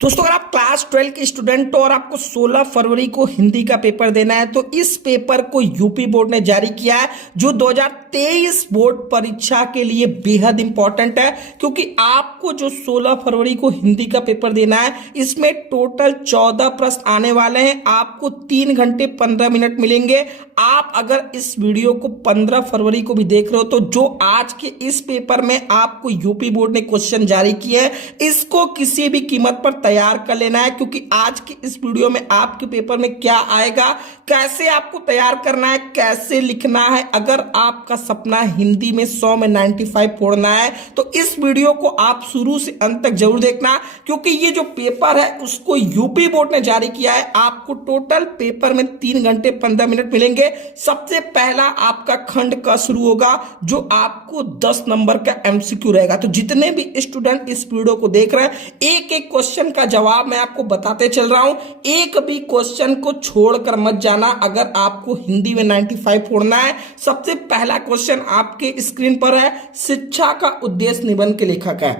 दोस्तों अगर आप क्लास 12 के स्टूडेंट हो और आपको 16 फरवरी को हिंदी का पेपर देना है तो इस पेपर को यूपी बोर्ड ने जारी किया है जो 2023 बोर्ड परीक्षा के लिए बेहद इंपॉर्टेंट है। क्योंकि आपको जो 16 फरवरी को हिंदी का पेपर देना है इसमें टोटल 14 प्रश्न आने वाले हैं। आपको 3 घंटे 15 मिनट मिलेंगे। आप अगर इस वीडियो को 15 फरवरी को भी देख रहे हो तो जो आज के इस पेपर में आपको यूपी बोर्ड ने क्वेश्चन जारी किए हैं इसको किसी भी कीमत पर तैयार कर लेना है। क्योंकि आज की इस वीडियो में आपके पेपर में क्या आएगा, कैसे आपको तैयार करना है, कैसे लिखना है। अगर आपका सपना हिंदी में 100 में 95 फोड़ना है तो इस वीडियो को आप शुरू से अंत तक जरूर देखना। क्योंकि ये जो पेपर है उसको यूपी बोर्ड ने जारी किया है। आपको टोटल पेपर में 3 घंटे 15 मिनट मिलेंगे। सबसे पहला आपका खंड का शुरू होगा जो आपको 10 नंबर का एमसीक्यू रहेगा। तो जितने भी स्टूडेंट इस वीडियो को देख रहे हैं एक एक क्वेश्चन का जवाब मैं आपको बताते चल रहा हूं। एक भी क्वेश्चन को छोड़कर मत जाना अगर आपको हिंदी में 95 फोड़ना है। सबसे पहला क्वेश्चन आपके स्क्रीन पर है, शिक्षा का उद्देश्य निबंध के लेखक है।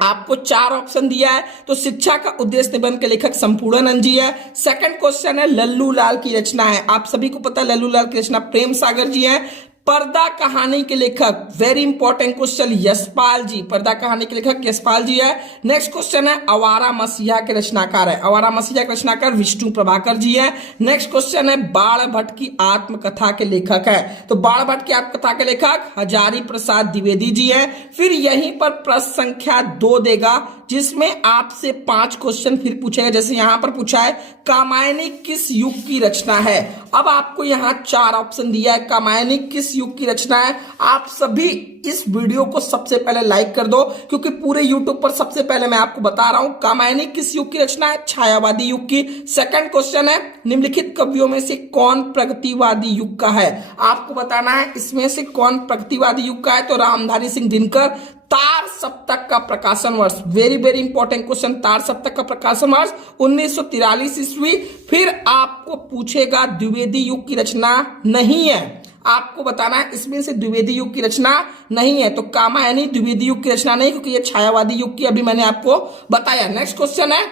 आपको 4 ऑप्शन दिया है तो शिक्षा का उद्देश्य निबंध के लेखक संपूर्णानंद जी है। सेकंड क्वेश्चन है लल्लू लाल की रचना है। आप सभी को पता है लल्लू लाल की रचना प्रेम सागर जी है। पर्दा कहानी के लेखक, वेरी इंपॉर्टेंट क्वेश्चन, यशपाल जी। पर्दा कहानी के लेखक यशपाल जी है। नेक्स्ट क्वेश्चन है आवारा मसीहा के रचनाकार है। आवारा मसीहा के रचनाकार विष्णु प्रभाकर जी है। नेक्स्ट क्वेश्चन है बाण भट्ट की आत्मकथा के लेखक है। तो बाण भट्ट की आत्मकथा के लेखक हजारी प्रसाद द्विवेदी जी है। फिर यहीं पर प्रश्न संख्या 2 देगा जिसमें आपसे 5 क्वेश्चन फिर पूछेगा। जैसे यहां पर पूछा है कामायनी किस युग की रचना है। अब आपको यहां 4 ऑप्शन दिया है कामायनी किस युग की रचना है। आप सभी इस वीडियो को सबसे पहले लाइक कर दो क्योंकि पूरे यूट्यूब पर सबसे पहले मैं आपको बता रहा हूं कामायनी किस युग की रचना है, छायावादी युग की। सेकंड क्वेश्चन है निम्नलिखित कवियों में से कौन प्रगतिवादी युग का है। आपको बताना है इसमें से कौन प्रगतिवादी युग का है। तो रामधारी सिंह दिनकर। तार सप्तक का प्रकाशन वर्ष, वेरी वेरी इंपॉर्टेंट क्वेश्चन, तार सप्तक का प्रकाशन वर्ष 1943 ईस्वी। फिर आपको पूछेगा द्विवेदी युग की रचना नहीं है। आपको बताना है इसमें से द्विवेदी युग की रचना नहीं है। तो कामायनी द्विवेदी युग की रचना नहीं क्योंकि ये छायावादी युग की अभी मैंने आपको बताया। नेक्स्ट क्वेश्चन है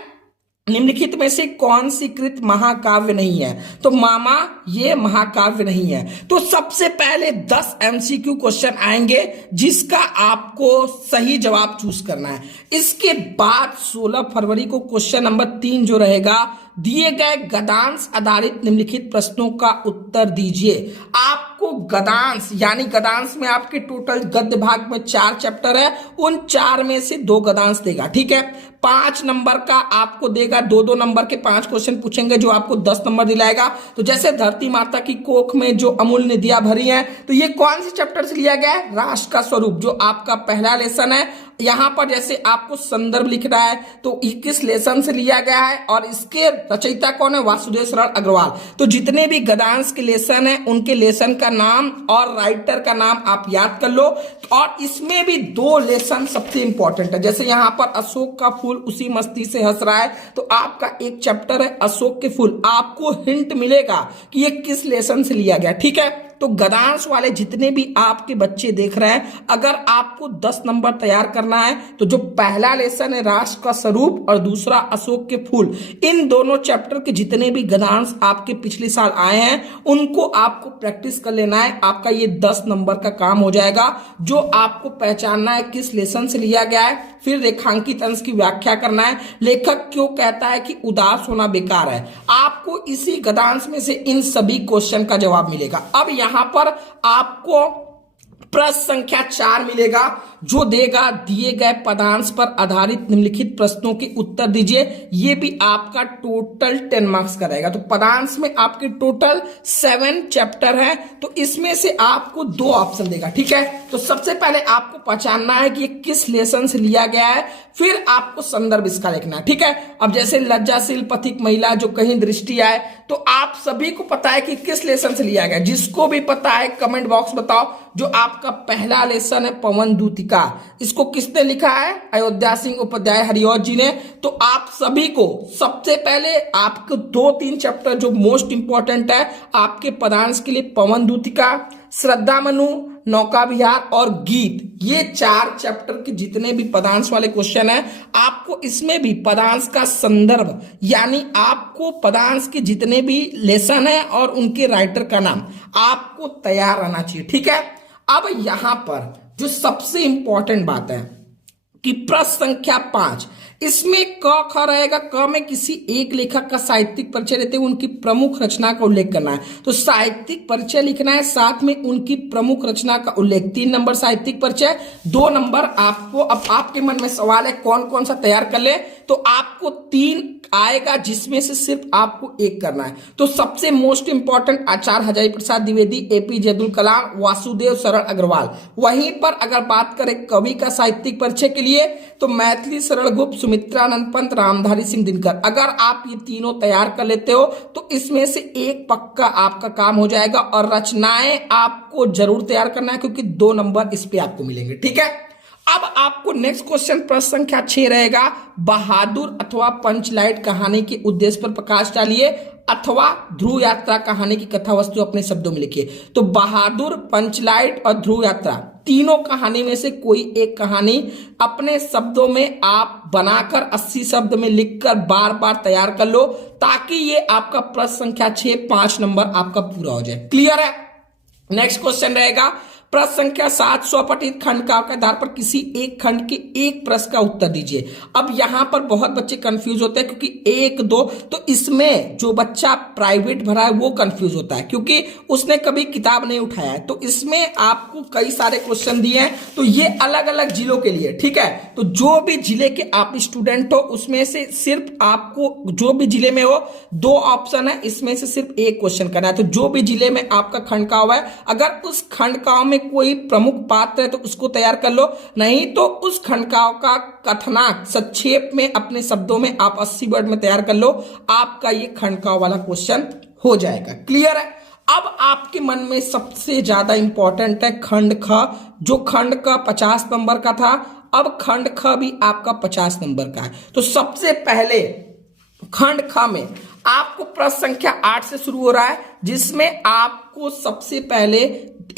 निम्नलिखित में से कौन सी कृत महाकाव्य नहीं है। तो मामा ये महाकाव्य नहीं है। तो सबसे पहले 10 एमसीक्यू क्वेश्चन आएंगे जिसका आपको सही जवाब चूज करना है। इसके बाद 16 फरवरी को क्वेश्चन नंबर 3 जो रहेगा, दिए गए गद्यांश आधारित निम्नलिखित प्रश्नों का उत्तर दीजिए। आपको गद्यांश यानी गद्यांश में आपके टोटल गद्य भाग में 4 चैप्टर है, उन 4 में से 2 गद्यांश देगा। ठीक है, 5 नंबर का आपको देगा, 2-2 नंबर के 5 क्वेश्चन पूछेंगे जो आपको 10 नंबर दिलाएगा। तो जैसे धरती माता की कोख में जो अमूल्य निधियां भरी हैं, तो ये कौन से चैप्टर से लिया गया है, राष्ट्र का स्वरूप, जो आपका पहला लेसन है। यहां पर जैसे आपको संदर्भ लिखना है तो ये किस लेसन से लिया गया है और इसके रचयिता कौन है, वासुदेव शरण अग्रवाल। तो जितने भी गद्यांश के लेसन है उनके लेसन का नाम और राइटर का नाम आप याद कर लो। और इसमें भी 2 लेसन सबसे इंपॉर्टेंट है। जैसे यहां पर अशोक का फूल उसी मस्ती से हंस रहा है, तो आपका एक चैप्टर है अशोक के फूल। आपको हिंट मिलेगा कि ये किस लेसन से लिया गया। ठीक है, तो गद्यांश वाले जितने भी आपके बच्चे देख रहे हैं, अगर आपको 10 नंबर तैयार करना है तो जो पहला लेसन है राष्ट्र का स्वरूप और दूसरा अशोक के फूल, इन दोनों चैप्टर के जितने भी गद्यांश आपके पिछले साल आए हैं उनको आपको प्रैक्टिस कर लेना है। आपका ये 10 नंबर का काम हो जाएगा। जो आपको पहचानना है किस लेसन से लिया गया है, फिर रेखांकित अंश की व्याख्या करना है, लेखक क्यों कहता है कि उदास होना बेकार है। आपको इसी गद्यांश में से इन सभी क्वेश्चन का जवाब मिलेगा। अब यहां पर आपको प्रश्न संख्या 4 मिलेगा जो देगा दिए गए पदांश पर आधारित निम्नलिखित प्रश्नों के उत्तर दीजिए। ये भी आपका टोटल 10 मार्क्स का रहेगा। तो पदांश में आपके टोटल 7 चैप्टर है, तो इसमें से आपको 2 ऑप्शन देगा। ठीक है, तो सबसे पहले आपको पहचानना है कि ये किस लेसन से लिया गया है, फिर आपको संदर्भ इसका लिखना है। ठीक है, अब जैसे लज्जाशील पथिक महिला जो कहीं दृष्टि आए, तो आप सभी को पता है कि किस लेसन से लिया गया। जिसको भी पता है कमेंट बॉक्स बताओ। जो आपका पहला लेसन है पवन दूतिका, इसको किसने लिखा है, अयोध्या सिंह उपाध्याय हरिऔध जी ने। तो आप सभी को सबसे पहले आपको 2-3 चैप्टर जो मोस्ट इंपॉर्टेंट है आपके पदांश के लिए, पवन दूतिका, श्रद्धा मनु, नौका विहार और गीत, ये 4 चैप्टर के जितने भी पदांश वाले क्वेश्चन है, आपको इसमें भी पदांश का संदर्भ यानी आपको पदांश के जितने भी लेसन है और उनके राइटर का नाम आपको तैयार रहना चाहिए। ठीक है, अब यहां पर जो सबसे इंपॉर्टेंट बात है कि प्रश्न संख्या 5, इसमें क ख रहेगा। क में किसी एक लेखक का साहित्यिक परिचय देते हुए उनकी प्रमुख रचना का उल्लेख करना है, तो साहित्यिक परिचय लिखना है, साथ में उनकी प्रमुख रचना का उल्लेख। 3 नंबर साहित्यिक परिचय, 2 नंबर आपको, अब आपके मन में सवाल है कौन कौन सा तैयार कर ले, तो आपको 3 आएगा जिसमें से सिर्फ आपको एक करना है। तो सबसे मोस्ट इंपॉर्टेंट आचार्य हजारी प्रसाद द्विवेदी, एपीजे अब्दुल कलाम, वासुदेव सरल अग्रवाल। वहीं पर अगर बात करें कवि का साहित्यिक परिचय के लिए तो मैथिली शरण गुप्त, सुमित्रानंद पंत, रामधारी सिंह दिनकर। अगर आप ये तीनों तैयार कर लेते हो तो इसमें से एक पक्का आपका काम हो जाएगा, और रचनाएं आपको जरूर तैयार करना है क्योंकि 2 नंबर इस पे आपको मिलेंगे। ठीक है, अब आपको नेक्स्ट क्वेश्चन प्रश्न संख्या 6 रहेगा, बहादुर अथवा पंचलाइट कहानी के उद्देश्य पर प्रकाश डालिए अथवा ध्रुव यात्रा कहानी की कथा वस्तु अपने शब्दों में लिखिए। तो बहादुर, पंचलाइट और ध्रुव यात्रा तीनों कहानी में से कोई एक कहानी अपने शब्दों में आप बनाकर 80 शब्द में लिखकर बार बार तैयार कर लो, ताकि ये आपका प्रश्न संख्या 6 5 नंबर आपका पूरा हो जाए। क्लियर है? नेक्स्ट क्वेश्चन रहेगा प्रश्न संख्या 7, स्वपठित खंडकाव्य के आधार पर किसी एक खंड के एक प्रश्न का उत्तर दीजिए। अब यहां पर बहुत बच्चे कंफ्यूज होते हैं क्योंकि 1 2, तो इसमें जो बच्चा प्राइवेट भरा है वो कंफ्यूज होता है क्योंकि उसने कभी किताब नहीं उठाया है। तो इसमें आपको कई सारे क्वेश्चन दिए हैं, तो ये अलग अलग जिलों के लिए। ठीक है, तो जो भी जिले के आप स्टूडेंट हो उसमें से सिर्फ आपको, जो भी जिले में हो, 2 ऑप्शन है, इसमें से सिर्फ एक क्वेश्चन करना है। तो जो भी जिले में आपका खंडकाव्य है, अगर उस खंडकाव्य में कोई प्रमुख पात्र है तो उसको तैयार कर लो, नहीं तो उस खंडकाव्य का कथनाक संक्षेप में अपने शब्दों में आप 80 वर्ड में तैयार कर लो, आपका ये खंडकाव्य वाला क्वेश्चन हो जाएगा। क्लियर है? अब आपके मन में सबसे ज्यादा इंपॉर्टेंट है खंड ख, जो खंड का 50 नंबर का था, अब खंड ख भी आपका 50 नंबर का है। तो सबसे पहले खंड ख में आपको प्रश्न संख्या 8 से शुरू हो रहा है, जिसमें आपको सबसे पहले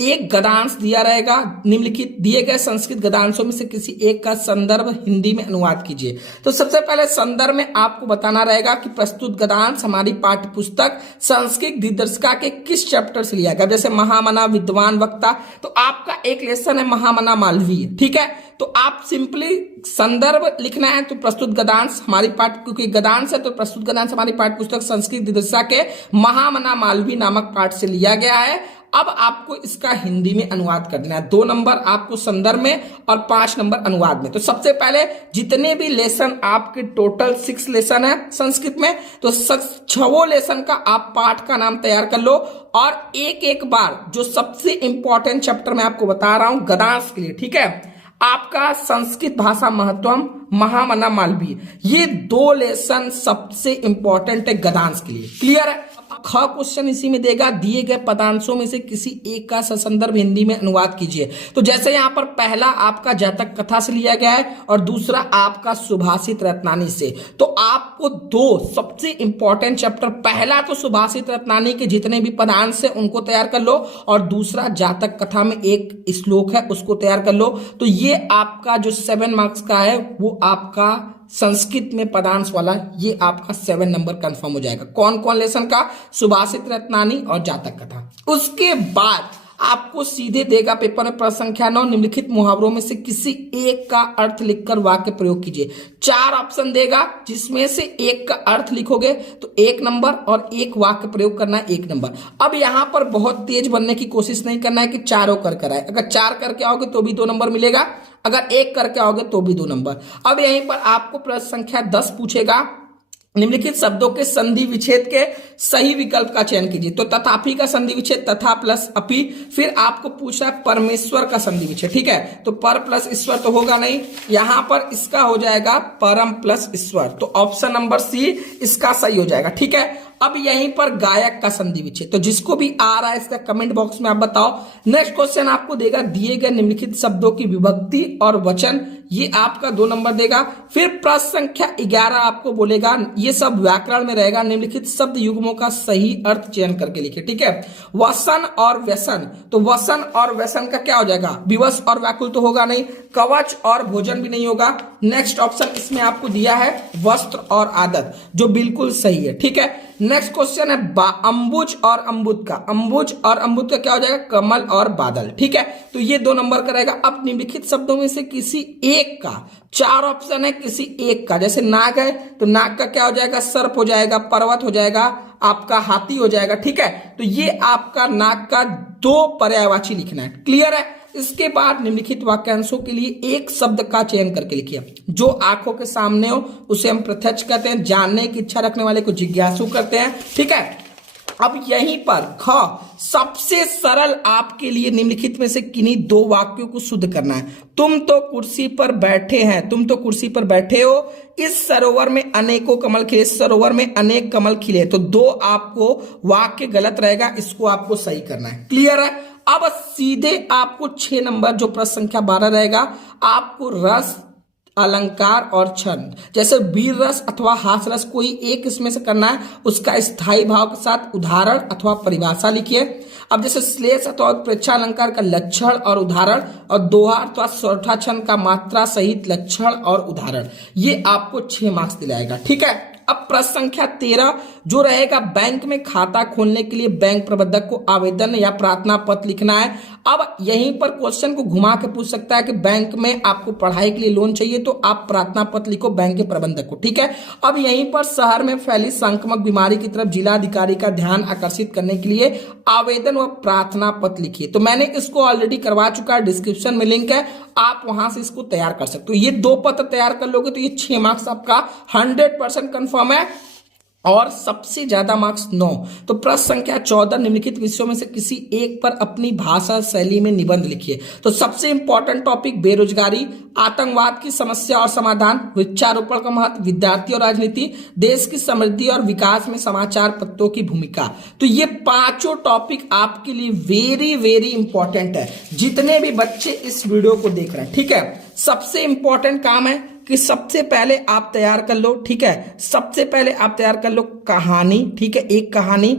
एक गद्यांश दिया रहेगा। निम्नलिखित दिए गए संस्कृत गद्यांशों में से किसी एक का संदर्भ हिंदी में अनुवाद कीजिए। तो सबसे पहले संदर्भ में आपको बताना रहेगा कि प्रस्तुत गद्यांश हमारी पाठ्य पुस्तक संस्कृत दिदर्शिका के किस चैप्टर से लिया गया। जैसे महामना, विद्वान, वक्ता, तो आपका एक लेसन है महामना मालवीय। ठीक है, तो आप सिंपली संदर्भ लिखना है, तो प्रस्तुत गद्यांश हमारी पाठ्य, क्योंकि गद्यांश है तो प्रस्तुत गद्यांश हमारी पाठ्य पुस्तक संस्कृत दिदर्शिका के महामना मालवीय नामक पाठ से लिया गया है। अब आपको इसका हिंदी में अनुवाद कर देना है। 2 नंबर आपको संदर्भ में और 5 नंबर अनुवाद में। तो सबसे पहले जितने भी लेसन आपके टोटल 6 लेसन है संस्कृत में, तो 6 लेसन का आप पाठ का नाम तैयार कर लो, और एक एक बार जो सबसे इंपॉर्टेंट चैप्टर मैं आपको बता रहा हूं गद्यांश के लिए, ठीक है, आपका संस्कृत भाषा महत्वम, महामना मालवीय, ये 2 लेसन सबसे इंपॉर्टेंट है गद्यांश के लिए। क्लियर है? ख क्वेश्चन इसी में देगा, दिए गए पदांशों में से किसी एक का ससंदर्भ हिंदी में अनुवाद कीजिए। तो जैसे यहां पर पहला आपका जातक कथा से लिया गया है और दूसरा आपका सुभाषित रत्नानी से, तो आपको 2 सबसे इंपॉर्टेंट चैप्टर, पहला तो सुभाषित रत्नानी के जितने भी पदांश है उनको तैयार कर लो, और दूसरा जातक कथा में एक श्लोक है उसको तैयार कर लो। तो ये आपका जो 7 मार्क्स का है वो आपका संस्कृत में पदांश वाला, ये आपका 7 नंबर कंफर्म हो जाएगा। कौन कौन लेसन का? सुभाषित रत्नानी और जातक कथा। उसके बाद आपको सीधे देगा पेपर में प्रश्न संख्या 9, निम्नलिखित मुहावरों में से किसी एक का अर्थ लिखकर वाक्य प्रयोग कीजिए। 4 ऑप्शन देगा, जिसमें से एक का अर्थ लिखोगे तो 1 नंबर, और एक वाक्य प्रयोग करना है 1 नंबर। अब यहां पर बहुत तेज बनने की कोशिश नहीं करना है कि चारों कर कराए। अगर 4 करके आओगे तो भी 2 नंबर मिलेगा, अगर 1 करके आओगे तो भी 2 नंबर। अब यहीं पर आपको प्रश्न संख्या 10 पूछेगा, निम्नलिखित शब्दों के संधि विच्छेद के सही विकल्प का चयन कीजिए। तो तथापि का संधि विच्छेद तथा प्लस अपि, फिर आपको पूछा है परमेश्वर का संधि विच्छेद। ठीक है, तो पर प्लस ईश्वर तो होगा नहीं, यहां पर इसका हो जाएगा परम प्लस ईश्वर। तो ऑप्शन नंबर सी इसका सही हो जाएगा। ठीक है, अब यहीं पर गायक का संधि विच्छेद, तो जिसको भी आ रहा है इसका कमेंट बॉक्स में आप बताओ। नेक्स्ट क्वेश्चन आपको देगा दिए गए निम्नलिखित शब्दों की विभक्ति और वचन, ये आपका 2 नंबर देगा। फिर प्रश्न संख्या 11 आपको बोलेगा, ये सब व्याकरण में रहेगा, निम्नलिखित शब्द युग्मों का सही अर्थ चयन करके लिखे, ठीक है। वसन और व्यसन, तो वसन और व्यसन का क्या हो जाएगा, विवश और व्याकुल तो होगा नहीं, कवच और भोजन भी नहीं होगा। नेक्स्ट ऑप्शन इसमें आपको दिया है वस्त्र और आदत, जो बिल्कुल सही है, ठीक है। नेक्स्ट क्वेश्चन है अंबुज और अम्बुद का, अंबुज और अम्बुद का क्या हो जाएगा, कमल और बादल, ठीक है। तो ये 2 नंबर का रहेगा। अब निम्नलिखित शब्दों में से किसी एक का, 4 ऑप्शन है, किसी एक का, जैसे नाग है तो नाग का क्या हो जाएगा, सर्प हो जाएगा, पर्वत हो जाएगा, आपका हाथी हो जाएगा, ठीक है। तो ये आपका नाग का 2 पर्यायवाची लिखना है, क्लियर है। इसके बाद निम्नलिखित वाक्यांशों के लिए एक शब्द का चयन करके लिखिए, जो आंखों के सामने हो उसे हम प्रत्यक्ष कहते हैं, जानने की इच्छा रखने वाले को जिज्ञासु करते हैं, ठीक है। अब यहीं पर ख सबसे सरल आपके लिए निम्नलिखित में से किन्हीं 2 वाक्यों को शुद्ध करना है। तुम तो कुर्सी पर बैठे हैं, तुम तो कुर्सी पर बैठे हो, इस सरोवर में अनेकों कमल खिले, इस सरोवर में अनेक कमल खिले, तो 2 आपको वाक्य गलत रहेगा, इसको आपको सही करना है, क्लियर है। अब सीधे आपको 6 नंबर जो प्रश्न संख्या 12 रहेगा, आपको रस, अलंकार और छंद, जैसे वीर रस अथवा हास रस, कोई एक इसमें से करना है, उसका स्थायी भाव के साथ उदाहरण अथवा परिभाषा लिखिए। अब जैसे श्लेष अथवा उत्प्रेक्षा अलंकार का लक्षण और उदाहरण, और दोहा अथवा सौठा छंद का मात्रा सहित लक्षण और उदाहरण, ये आपको 6 मार्क्स दिलाएगा, ठीक है। अब प्रश्न संख्या 13 जो रहेगा, बैंक में खाता खोलने के लिए बैंक प्रबंधक को आवेदन या प्रार्थना पत्र लिखना है। अब यहीं पर क्वेश्चन को घुमा के पूछ सकता है कि बैंक में आपको पढ़ाई के लिए लोन चाहिए, तो आप प्रार्थना पत्र लिखो बैंक के प्रबंधक को, ठीक है। अब यहीं पर शहर में फैली संक्रामक बीमारी की तरफ जिला अधिकारी का ध्यान आकर्षित करने के लिए आवेदन व प्रार्थना पत्र लिखिए। तो मैंने इसको ऑलरेडी करवा चुका है, डिस्क्रिप्शन में लिंक है, आप वहां से इसको तैयार कर सकते हो। ये 2 पत्र तैयार कर लोगे तो ये 6 मार्क्स आपका 100% कंफर्म है, और सबसे ज्यादा मार्क्स 9। तो प्रश्न संख्या 14 निम्नलिखित विषयों में से किसी एक पर अपनी भाषा शैली में निबंध लिखिए। तो सबसे इंपॉर्टेंट टॉपिक बेरोजगारी, आतंकवाद की समस्या और समाधान, वृक्षारोपण का महत्व, विद्यार्थी और राजनीति, देश की समृद्धि और विकास में समाचार पत्रों की भूमिका। तो ये 5 टॉपिक आपके लिए वेरी वेरी इंपॉर्टेंट है, जितने भी बच्चे इस वीडियो को देख रहे हैं, ठीक है। सबसे इंपॉर्टेंट काम है कि सबसे पहले आप तैयार कर लो, ठीक है। सबसे पहले आप तैयार कर लो कहानी, ठीक है, एक कहानी।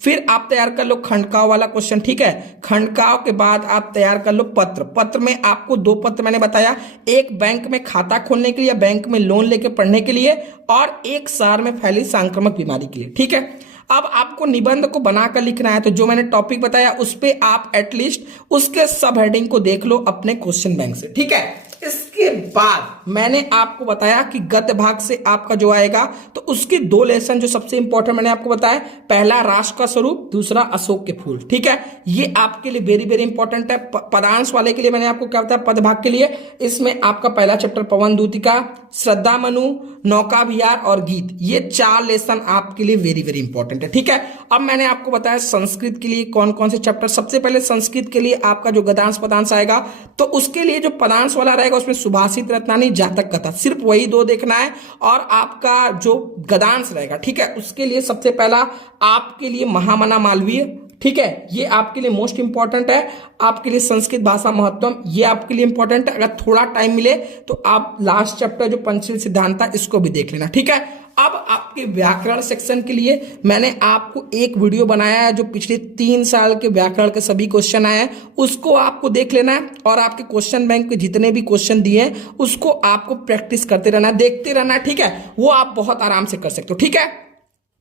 फिर आप तैयार कर लो खंडकाव वाला क्वेश्चन, ठीक है। खंडकाव के बाद आप तैयार कर लो पत्र। पत्र में आपको 2 पत्र मैंने बताया, एक बैंक में खाता खोलने के लिए, बैंक में लोन लेके पढ़ने के लिए, और एक शहर में फैली संक्रामक बीमारी के लिए, ठीक है। अब आपको निबंध को बनाकर लिखना है, तो जो मैंने टॉपिक बताया उस पे आप एटलीस्ट उसके सब हेडिंग को देख लो अपने क्वेश्चन बैंक से, ठीक है। इसके बाद मैंने आपको बताया कि गद्य भाग से आपका जो आएगा, तो उसके 2 लेसन जो सबसे इंपॉर्टेंट मैंने आपको बताया, पहला राष्ट्र का स्वरूप, दूसरा अशोक के फूल, ठीक है। ये आपके लिए वेरी वेरी इंपॉर्टेंट है। पदांश वाले के लिए मैंने आपको क्या बताया, पद भाग के लिए इसमें आपका पहला चैप्टर पवन दूतिका, श्रद्धा मनु, नौका विहार और गीत, ये 4 लेसन आपके लिए वेरी वेरी इंपॉर्टेंट है, ठीक है। अब मैंने आपको बताया संस्कृत के लिए कौन कौन से चैप्टर। सबसे पहले संस्कृत के लिए आपका जो गद्यांश पदांश आएगा, तो उसके लिए जो पदांश वाला रहेगा उसमें सुभाषित, रत्नानी, जातक कथा, सिर्फ वही 2 देखना है। और आपका जो गद्यांश रहेगा, ठीक है, उसके लिए सबसे पहला आपके लिए महामना मालवीय, ठीक है, ये आपके लिए मोस्ट इंपॉर्टेंट है। आपके लिए संस्कृत भाषा महत्वम, ये आपके लिए इंपॉर्टेंट है। अगर थोड़ा टाइम मिले तो आप लास्ट चैप्टर जो पंचशील सिद्धांत था इसको भी देख लेना, ठीक है। अब आपके व्याकरण सेक्शन के लिए मैंने आपको एक वीडियो बनाया है, जो पिछले 3 साल के व्याकरण के सभी क्वेश्चन आए हैं, उसको आपको देख लेना है। और आपके क्वेश्चन बैंक के जितने भी क्वेश्चन दिए हैं उसको आपको प्रैक्टिस करते रहना है, देखते रहना है, ठीक है। वो आप बहुत आराम से कर सकते हो, ठीक है।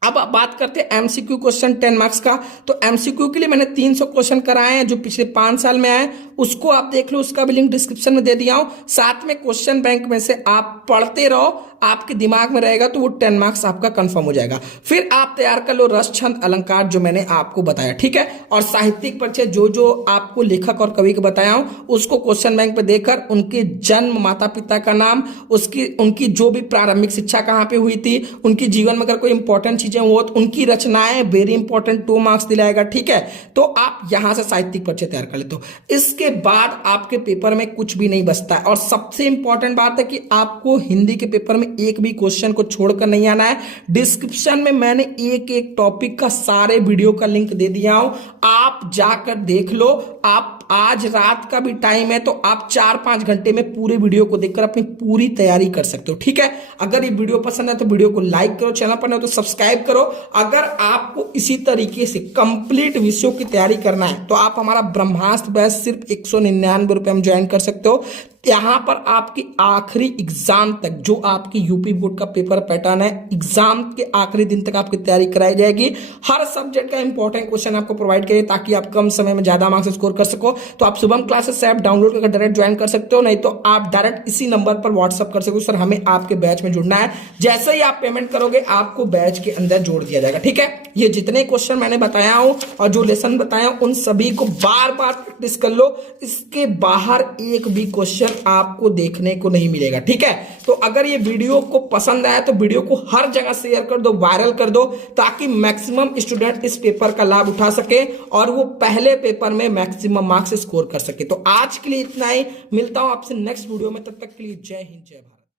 अब बात करते हैं एमसीक्यू क्वेश्चन 10 मार्क्स का। तो एमसीक्यू के लिए मैंने 300 क्वेश्चन कराए हैं जो पिछले 5 साल में आए, उसको आप देख लो, उसका भी लिंक डिस्क्रिप्शन में दे दिया हूं। साथ में क्वेश्चन बैंक में से आप पढ़ते रहो, आपके दिमाग में रहेगा तो वो 10 मार्क्स आपका कंफर्म हो जाएगा। फिर आप तैयार कर लो रस, छंद, अलंकार, जो मैंने आपको बताया, ठीक है। और साहित्यिक परिचय, जो जो आपको लेखक और कवि को बताया हूं उसको क्वेश्चन बैंक पे देकर उनके जन्म, माता पिता का नाम, उनकी जो भी प्रारंभिक शिक्षा कहाँ पे हुई थी, उनकी जीवन में अगर कोई इंपॉर्टेंट चीजें हो तो उनकी रचनाएं, वेरी इंपॉर्टेंट, 2 मार्क्स दिलाएगा, ठीक है। तो आप यहां से साहित्यिक परिचय तैयार कर लेते हो। इसके बाद आपके पेपर में कुछ भी नहीं बचता है। और सबसे इंपॉर्टेंट बात है कि आपको हिंदी के पेपर में में एक भी क्वेश्चन को छोड़कर नहीं आना है। डिस्क्रिप्शन में मैंने एक एक टॉपिक का सारे वीडियो का लिंक दे दिया हूं, आप जाकर देख लो। आप आज रात का भी टाइम है तो आप 4-5 घंटे में पूरे वीडियो को देखकर अपनी पूरी तैयारी कर सकते हो, ठीक है। अगर ये वीडियो पसंद है तो वीडियो को लाइक करो, चैनल पर नहीं हो तो सब्सक्राइब करो। अगर आपको इसी तरीके से कंप्लीट विषयों की तैयारी करना है तो आप हमारा ब्रह्मास्त्र बैच सिर्फ 199 रुपए में ज्वाइन कर सकते हो। यहां पर आपकी आखिरी एग्जाम तक जो आपकी यूपी बोर्ड का पेपर पैटर्न है, एग्जाम के आखिरी दिन तक आपकी तैयारी कराई जाएगी। हर सब्जेक्ट का इंपॉर्टेंट क्वेश्चन आपको प्रोवाइड करिए ताकि आप कम समय में ज्यादा मार्क्स स्कोर कर सको। तो आप शुभम क्लासेस ऐप डाउनलोड करके डायरेक्ट ज्वाइन कर सकते हो, नहीं तो आप डायरेक्ट इसी नंबर पर व्हाट्सअप कर सकते हो, सर हमें आपके बैच में जुड़ना है। जैसे ही आप पेमेंट करोगे आपको बैच के अंदर जोड़ दिया जाएगा, ठीक है। ये जितने क्वेश्चन मैंने बताया हूं और जो लेसन बताया उन सभी को बार बार प्रैक्टिस कर लो। इसके बाहर एक भी क्वेश्चन आपको देखने को नहीं मिलेगा, ठीक है। तो अगर ये वीडियो को पसंद आया तो वीडियो को हर जगह शेयर कर दो, वायरल कर दो, ताकि मैक्सिमम स्टूडेंट इस पेपर का लाभ उठा सके और वो पहले पेपर में मैक्सिमम मार्क्स स्कोर कर सके। तो आज के लिए इतना ही, मिलता हूं आपसे नेक्स्ट वीडियो में, तब तक के लिए जय हिंद जय भारत।